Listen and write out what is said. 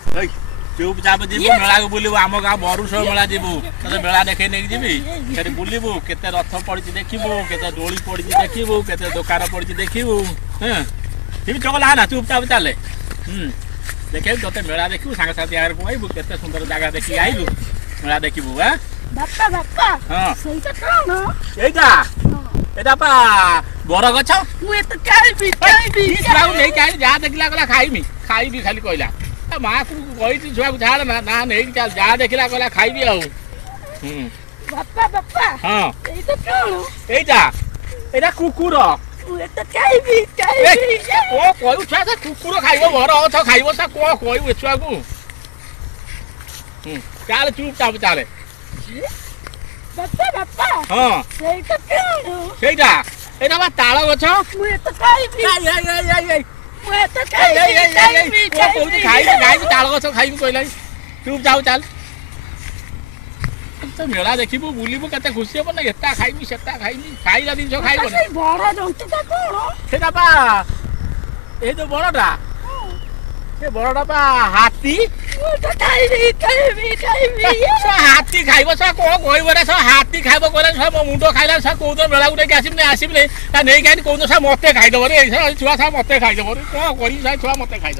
चुपचाप जीवु मेला को बुलबु आम गाँव बरुष मेला जीवु ते मेला देखे नहीं जीवी सेठी बुलबु केते रथ पड़ी देखिबु केते डोली पड़ी देखिबु केते दुकान पड़ी देखिबु हां ठीक चगला ना चुपचाप चले देखे तोते मेला देखिबु सांग साथी आगर कोइबु केते सुंदर जगह देखि आइबु मेला देखिबु हां बाप्पा बाप्पा हां सहीटा कोन एटा एटा पा बर गछ मु एत खाइबी छुआ नहीं खाई जा देखला गला खाइबी खाइबी खाली कहला माँ को कही छुआ को झाड़ ना ना नहीं चल जा देखला कहला खाइबी आउ बाप्पा बाप्पा हां एटा कोन एटा एटा कुकुर मु एत खाइबी ओ कहू छुआ से कुकुर खाइबो घर अथ खाइबो सा को कहू छुआ को चल चुपचाप चले बाप्पा बाप्पा हां सहीटा कोन सेटा एटा बा ताଳ गछ मु एत खाइबी आई मु एत खाइबी खाइबी ताଳ गछ खाइबी कहला चुपचाप चल तो मेला देखिबु बुलिबु केते खुशी हो ना एता खाइबी सेता खाइबी खाइला दिन जो खाइबो ना बड़ जंतुटा कोन सेटा बा ए जो बड़टा ए बड़टा बा हाथी हाथी खाइबो सा को कहबो रे सा हाथी खाइबो कहला सा मो मुंडो खाइला सा को तो मेला गुटे आसिबने आसिबने ता नै कानी को सा मते खाइ दबो रे छुआ सा मते खाइ दबो रे को करी सा छुआ मते खाइ दबो।